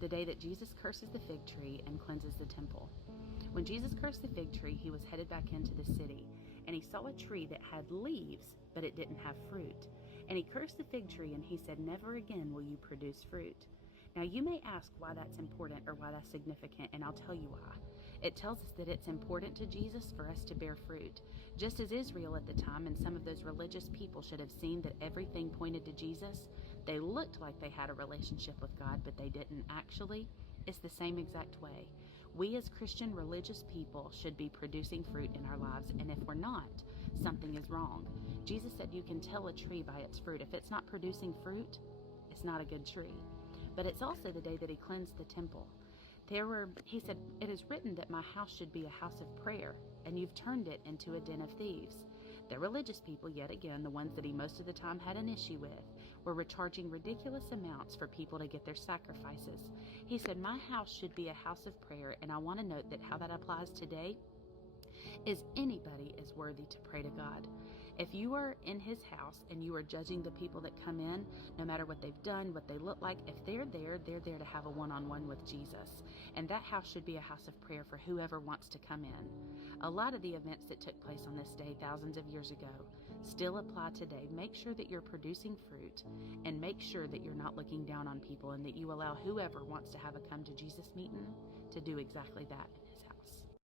the day that Jesus curses the fig tree and cleanses the temple. When Jesus cursed the fig tree, he was headed back into the city, and he saw a tree that had leaves, but it didn't have fruit. And he cursed the fig tree, and he said, "Never again will you produce fruit." Now you may ask why that's important or why that's significant, and I'll tell you why. It tells us that it's important to Jesus for us to bear fruit. Just as Israel at the time and some of those religious people should have seen that everything pointed to Jesus, they looked like they had a relationship with God, but they didn't actually. It's the same exact way. We as Christian religious people should be producing fruit in our lives, and if we're not, something is wrong. Jesus said you can tell a tree by its fruit. If it's not producing fruit, it's not a good tree. But it's also the day that he cleansed the temple. He said, "It is written that my house should be a house of prayer, and you've turned it into a den of thieves." The religious people, yet again, the ones that he most of the time had an issue with, were charging ridiculous amounts for people to get their sacrifices. He said, "My house should be a house of prayer," and I want to note that how that applies today is anybody is worthy to pray to God. If you are in his house and you are judging the people that come in, no matter what they've done, what they look like, if they're there to have a one-on-one with Jesus. And that house should be a house of prayer for whoever wants to come in. A lot of the events that took place on this day thousands of years ago still apply today. Make sure that you're producing fruit, and make sure that you're not looking down on people, and that you allow whoever wants to have a come to Jesus meeting to do exactly that.